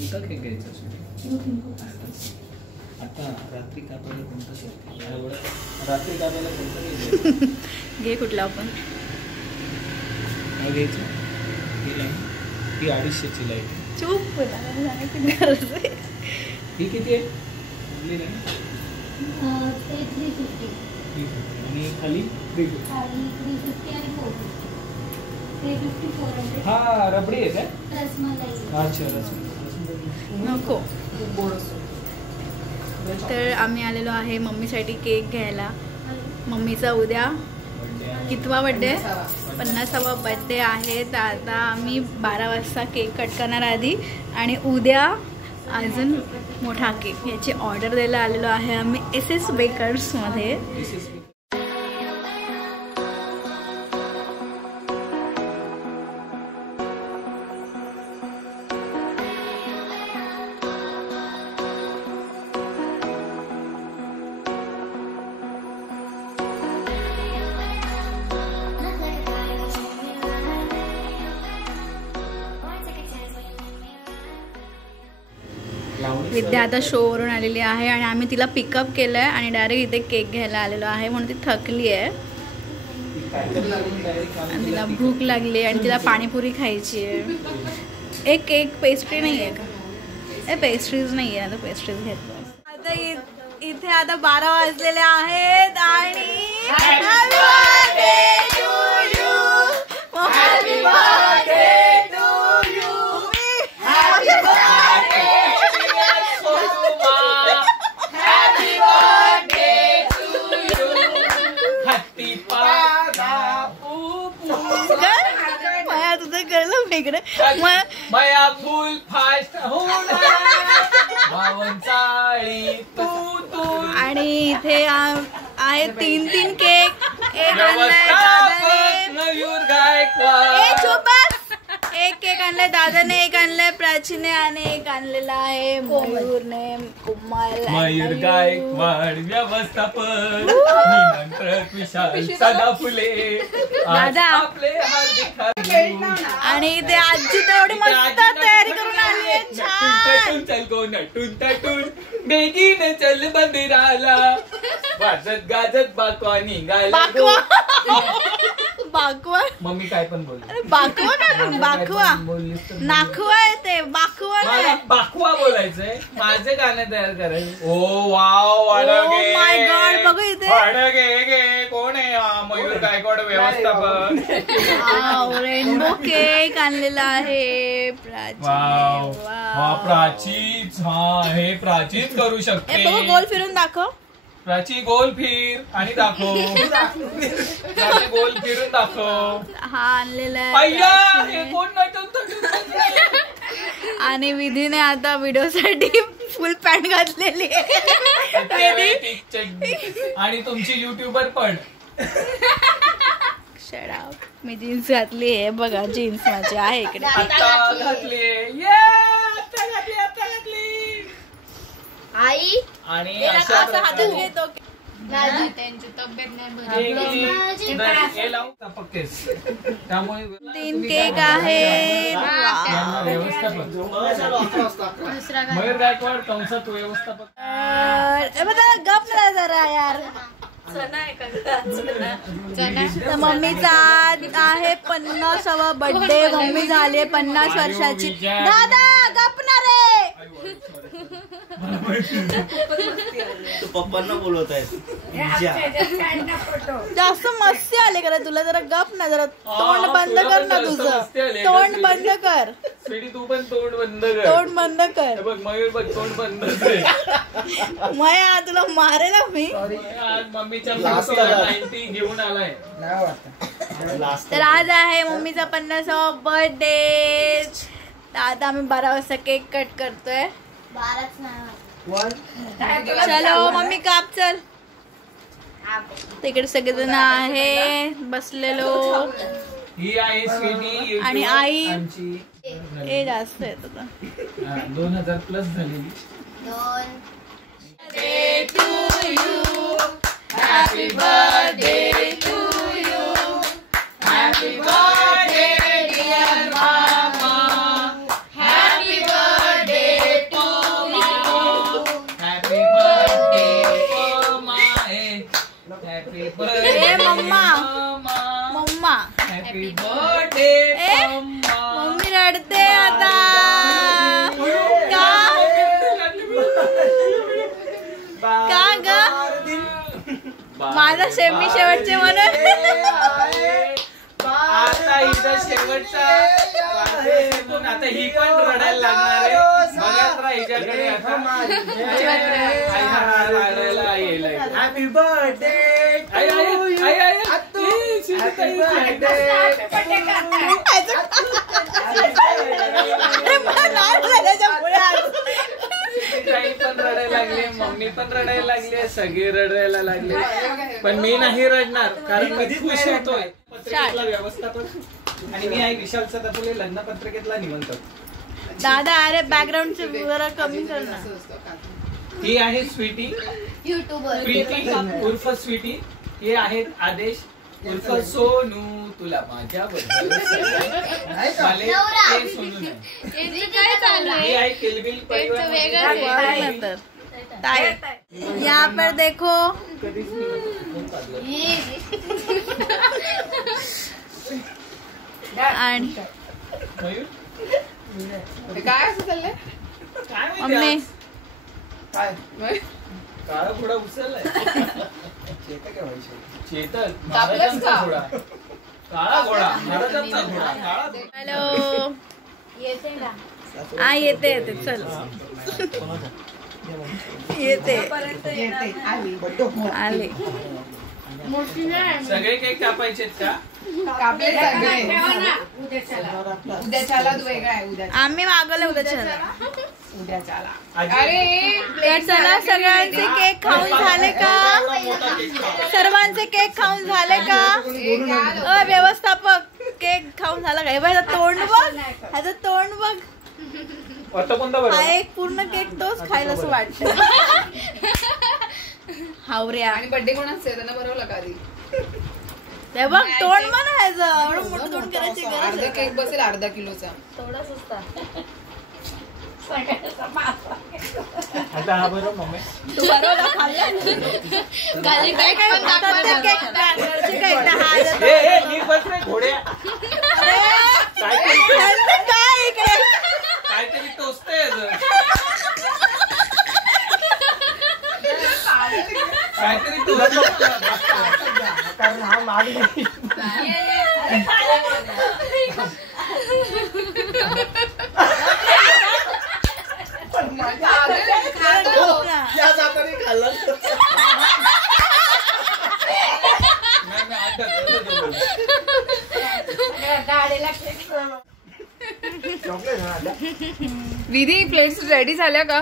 कोणता केक घ्यायचा आता? रात्री कापायला कोणता केक? रात्री कापायला कोणता केक घे कुठला आपण घ्यायचं? ही 250ची लाईट. चूप सांगायची गरज आहे. ही किती आहे? कुठली नाही? 350. आणि खाली 350 आणि 450. हा रबडी आहे का? रसमलाई. अच्छा रसमलाई नको. तर आम्ही आलेलो आहे मम्मीसाठी केक घ्यायला. मम्मीचा उद्या कितवा बड्डे? 50वा बड्डे आहे. तर आता आम्ही 12 वाजता केक कट करणार आधी आणि उद्या अजून मोठा केक याची ऑर्डर द्यायला आलेलो आहे आम्ही SS बेकर्समध्ये. विद्या आता शोवरून आलेली आहे आणि आम्ही तिला पिकअप केलं आहे आणि डायरेक्ट इथे केक घ्यायला आलेलो आहे म्हणून ती थकली आहे आणि तिला भूक लागली आणि तिला पाणीपुरी खायची आहे. एक केक पेस्ट्री नाही आहे का? पेस्ट्रीज नाही आहे. आता पेस्ट्रीज घेतो. आता इथे आता 12 वाजलेले आहेत आणि माया फुल फास्ट आणि इथे आहे 3 केक. एक आणलाय एक केक आणलाय दादाने, एक आणलाय प्राचीने आणि एक आणलेला आहे मयूरने. मयूर गायकवाड व्यवस्थापन निमंत्रक विशाल सदा फुले दादा आपले आणि ते आजी तेवढी मस्त तयारी करून आली आहे. छान. चल गो नटून तटून बेगीन चल मंदिराला वाजत गाजत बाकवा निघाला. बाकवा मम्मी काय पण बोल. बाकवा ना बाकवा नाखवा आहे ते बाकवा नाही. बाकवा बोलायचंय. माझे गाणे तयार करायचे. ओ वाव माय गॉड. बघू इथे कोण आहे? मयूर गायकवाड व्यवस्थापन. रेनबो केक आणलेला आहे प्राचीच. हा हे प्राचीच करू शकते. बघू गोल फिरून दाखव. प्राची गोल फिर आणि दाखव. प्राची गोल फिरून दाखव. हा आणलेला आहे. कोण आणि विधीने आता व्हिडिओ साठी फुल पॅन्ट घातलेली आहे आणि तुमची युट्यूबर पण. शट. मी जीन्स घातली आहे बघा. जीन्स माझी आहे इकडे. आता घातली आई आणि असं हातात घेतो. त्यांची तब्येत नाही त्यामुळे 3 केक आहे. मयूर गायकवाड कंसात व्यवस्थापक. गप ना जरा यार. मम्मीचा आहे 50वा बर्थडे. मम्मी झाली 50 वर्षाची. दादा गपणार रे. पप्पांना बोलवत आहे. जास्त मस्ती आले का तुला? जरा गप ना. जरा तोंड बंद कर ना. तुझं तोंड बंद कर. तू पण तोंड बंद कर. तोंड बंद कर. बघ मयूर बघ तोंड बंद. मया तुला मारेल मी. आज मम्मीच्या 90 घेऊन आलाय. तर आज आहे मम्मीचा 50वा बर्थडे. आता आम्ही 12 वाजता केक कट करतोय. 12च नाही. चलो मम्मी काप. चल तिकडे सगळेजण आहे बसलेलो. ही आहे स्वीटी आणि आई हे जास्त येत होता. 2000 प्लस झालेली. 2 Happy birthday to you. Happy birthday dear mama. Happy birthday birthday mummy रडते आता का ग माझा शेवटचे म्हणून आता इथं शेवटचा आता ही पण रडायला लागणार आहे. बघत राहा हिच्याकडे हॅपी बर्थडे पण रडायला लागले, मम्मी पण रडायला लागले, सगळे रडायला लागले, पण मी नाही रडणार कारण मी खुश होतोय. पत्रिकेतला व्यवस्थापक आणि मी आहे विशाल सदाफुले, लग्न पत्रिकेतला निमंत्रक. दादा अरे बॅकग्राऊंड जरा कमी कर ना. ही आहे स्वीटी युट्यूबर प्रीती उर्फ स्वीटी. हे आहेत आदेश उर्फ सोनू. तुला माझ्याबद्दल सोनू नाही. काय चालू हे आहे किलबिल परिवार. यहाँ पर देखो आणि काय असं चाललंय काय मम्मी माहिती काळा घोडा उचललाय. चेतन महाराजांचा घोडा. काळा घोडा महाराजांचा घोडा. काळा हॅलो येते ना हा येते चल येते आले. सगळे केक कापायचे का? कापले सगळे. उद्याच्याला वेगळा आहे. उद्या आम्ही मागवलं उद्याच्याला. उद्याच्याला अरे तर चला सगळ्यांचे केक खाऊन झाले का? सर्वांचे केक खाऊन झाले का? व्यवस्थापक केक खाऊन झाला का? हे बघ तोंड बघ, ह्याचं तोंड बघ. आता कोणता बरं? हा एक पूर्ण केक तोच खायला असं वाटतं. हावऱ्या आणि बर्थडे कोणाचं त्यांना बरोबर का आधी ते बघ तोंड म्हणायचं. एवढं मोठं तोंड करायची गरज अर्धा आहे केक बसेल अर्धा किलोचा. आता हा बरं मम्मी. तू बरोबर खाल्लं खाली काय काय प्रत्येक केक घरचे केक ना हा देतो. ए मी बस रे घोड्या. अरे काहीतरी ह्यांचं काय इकडे काहीतरी टोचतंय अजून. काहीतरी टोचतंय. कारण हा माग नाही. या जाताना खाल्लं विधी प्लेट्स रेडी झाल्या का?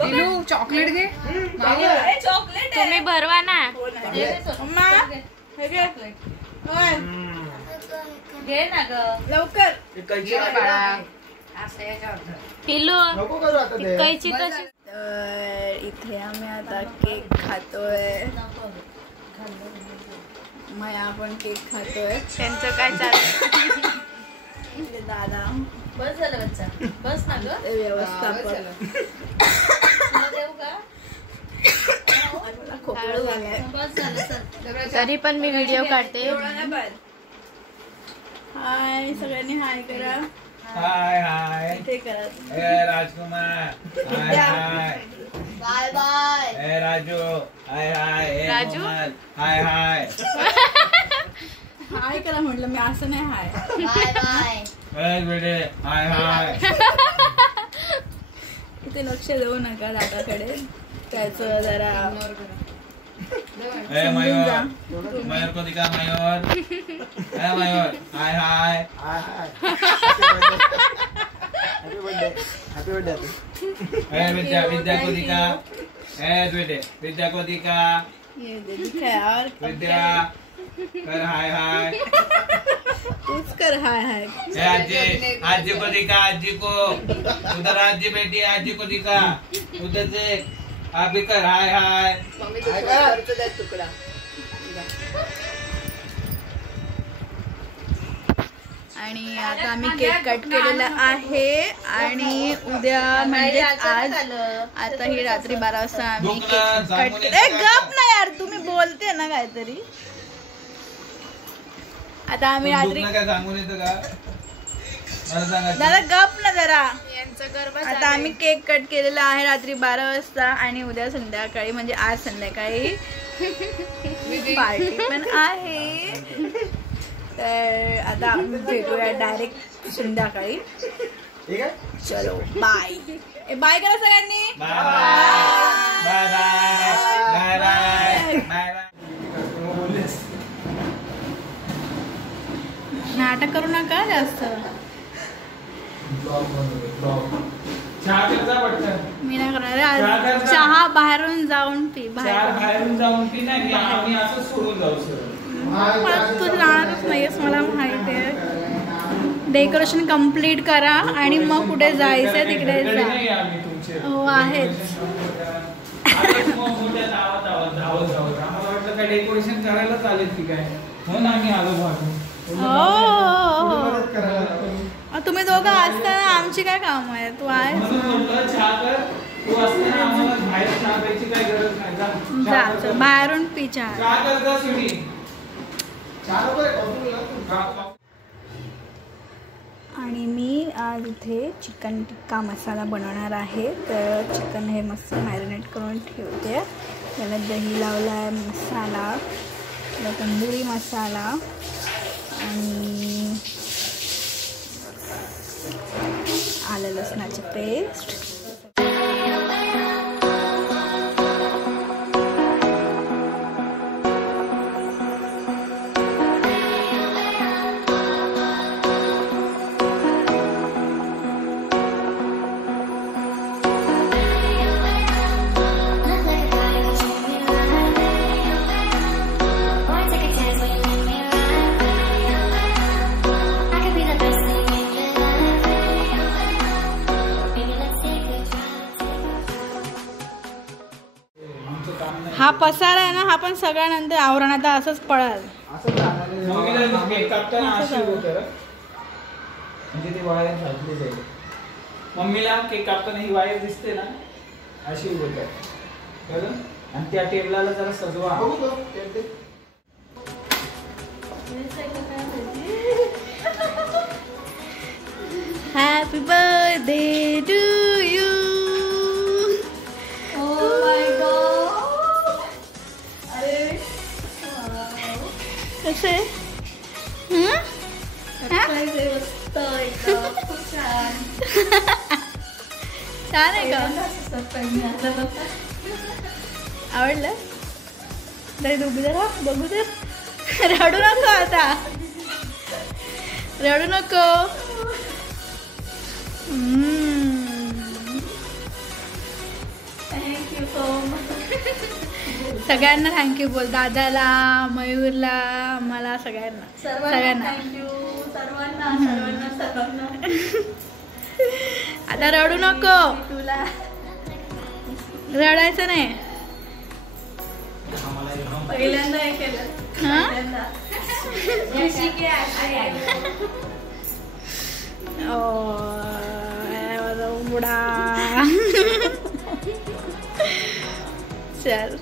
दिलू चॉकलेट घे. तुम्ही भरवा ना घे ना ग लवकर. पिलू नको करू आता ते. कैची कशी तर इथे आम्ही आता केक खातोय. माया आपण केक खातोय. त्यांचं काय चालू? दादा बस झालं बच्चा बस ना ग. ते व्यवस्थापक देऊ का? खोकला झालाय. बस झालं चल. तरी पण मी व्हिडिओ काढते. हाय सगळ्यांनी हाय करा. हाय हाय. ते करा. ए Rajkumar hi hi. Bye bye. ए राजू हाय हाय. ए Raju? Mohammed hi hi. Hi करा म्हटलं मी असं नाही हाय. Bye bye. ए बेटे हाय हाय. इथे लक्ष देऊ नका दादाकडे. त्याचं जरा ए मयूर मयूर को दिखा मयूर. ए Mayur hi hi. Happy birthday. ए विद्या विद्या को दिखा. ए बेटे विद्या को दिखा. ये दे दिखा और विद्या कर हाय हाय. तूच कर हाय हाय. ए आजी आजी को दिखा. आजी को उधर आजी बेटी आजी को दिखा. उधर से आप भी कर हाय हाय. मम्मी तुझा तुकडा. आणि आता आम्ही केक कट केलेला आहे आणि उद्या म्हणजे आज आता ही रात्री 12 वाजता आम्ही केक कट केला. गप ना यार तुम्ही बोलते ना काहीतरी. आता आम्ही रात्री काय सांगून येतं का मला सांगा. दादा गप ना जरा. यांचा गरबा आता आम्ही केक कट केलेला आहे रात्री 12 वाजता आणि उद्या संध्याकाळी म्हणजे आज संध्याकाळी पार्टी पण आहे. तर आता आम्ही भेटूया डायरेक्ट संध्याकाळी. ठीक आहे. चलो बाय. बाय करा सगळ्यांनी. Bye bye bye bye bye bye. नाटक करू नका जास्त. चहा करता पटकन. मी नाही करणार आज चहा बाहेरून जाऊन पी. बाहेरून जाऊन पी नाही आम्ही असं सोडून जाऊ सर. पण तू जाणारच नाहीस मला माहिती आहे. डेकोरेशन कम्प्लीट करा आणि मग कुठे जायचं तिकडे जा. हो आहेच. आम्हाला वाटलं काय डेकोरेशन करायला चालेल की काय म्हणून आम्ही आलो भागून. तुम्ही दोघं असताना आमची काय काम आहे. तू आहे म्हणून म्हटलं चहा कर. तू असताना आम्हाला बाहेर चहा प्यायची काय गरज नाही. जा चल, बाहेरून पी चहा. चहा कर जा स्वीटी. आणि मी आज इथे चिकन टिक्का मसाला बनवणार आहे. तर चिकन हे मस्त मॅरिनेट करून ठेवते. त्याला दही लावला आहे, मसाला, त्याला तंदुरी मसाला आणि आलं लसणाची पेस्ट. हा पसारा आहे ना, हा पण सगळ्या नंतर आवरण आता असंच पळाल. मम्मीला केक कापताना अशी उभं कर म्हणजे ती वायर घातली जाईल. मम्मीला केक कापताना ही वायर दिसते ना अशी उभं कर कळलं. आणि त्या टेबलाला जरा सजवा. Happy birthday to you. कसे छान आहे का. आवडलं. तरी उभी जरा बघू दे. रडू नको आता, रडू नको. Thank you so much. सगळ्यांना थँक्यू बोल. दादाला, मयूरला, मला सगळ्यांना सगळ्यांना थँक्यू. सर्वांना आता रडू नको. तुला रडायचं नाही. पहिल्यांदा हे केलं. बुडा. चल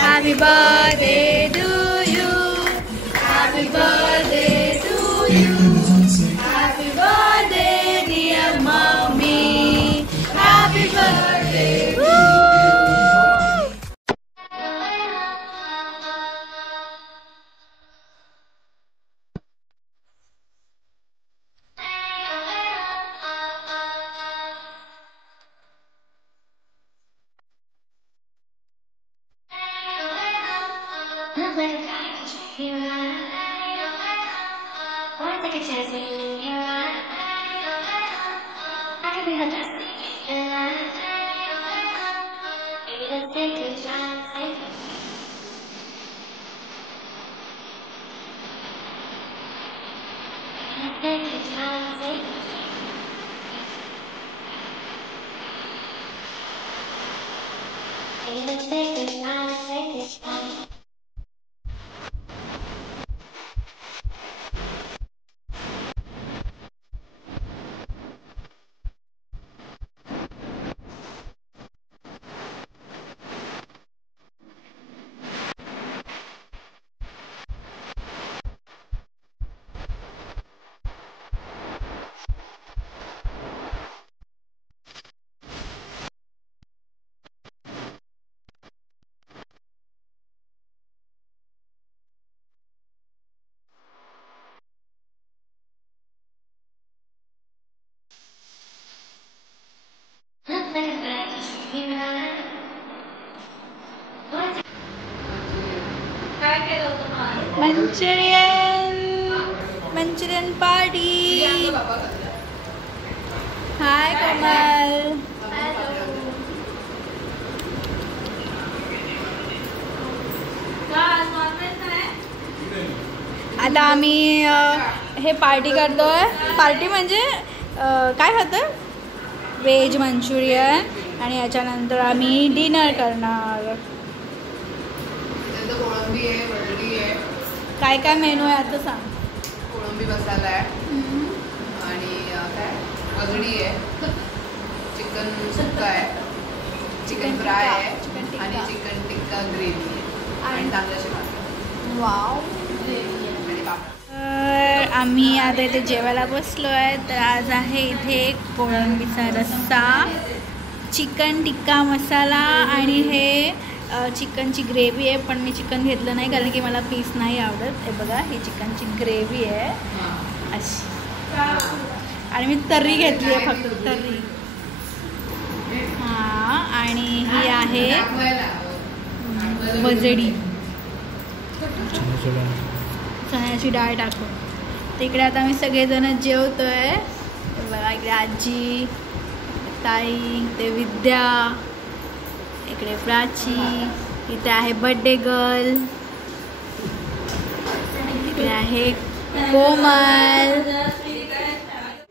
Happy birthday to you. Happy birthday to you. Happy birthday dear mommy. Happy birthday to you. Manchurian party. Hi Kamal. आता आम्ही हे पार्टी करतोय. पार्टी म्हणजे काय होतं, व्हेज मंचुरियन आणि याच्यानंतर आम्ही डिनर करणार. कोळंबी आहे, वजडी आहे, काय काय मेनू आहे आता सांग. कोळंबी मसाला आहे आणि काय वजडी आहे, चिकन सुक्का आहे, चिकन फ्राय आहे चिकन टिक्का. आणि चिकन टिक्का ग्रेव्ही आहे आणि तांदळाची भाकरी वाव. आणि पापड. तर आम्ही आता इथे जेवायला बसलो आहे. तर आज आहे इथे कोळंबीचा रस्सा, चिकन टिक्का मसाला आणि हे चिकनची ग्रेव्ही आहे. पण मी चिकन घेतलं नाही कारण की मला पीस नाही आवडत. हे बघा, ही चिकनची ग्रेव्ही आहे अशी. आणि मी तर्री घेतली आहे, फक्त तर्री. हां, आणि ही आहे वजडी, चण्याची डाळ टाकून. तिकडे आता आम्ही सगळेजण जेवतोय. बघा, इकडे आजी, ताई, ते विद्या, इकडे प्राची, इथे आहे बर्थडे गर्ल, इकडे आहे कोमल.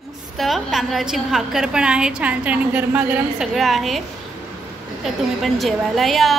मस्त तांदळाची भाकर पण आहे, छान छान आणि गरमागरम सगळं आहे. तर तुम्ही पण जेवायला या.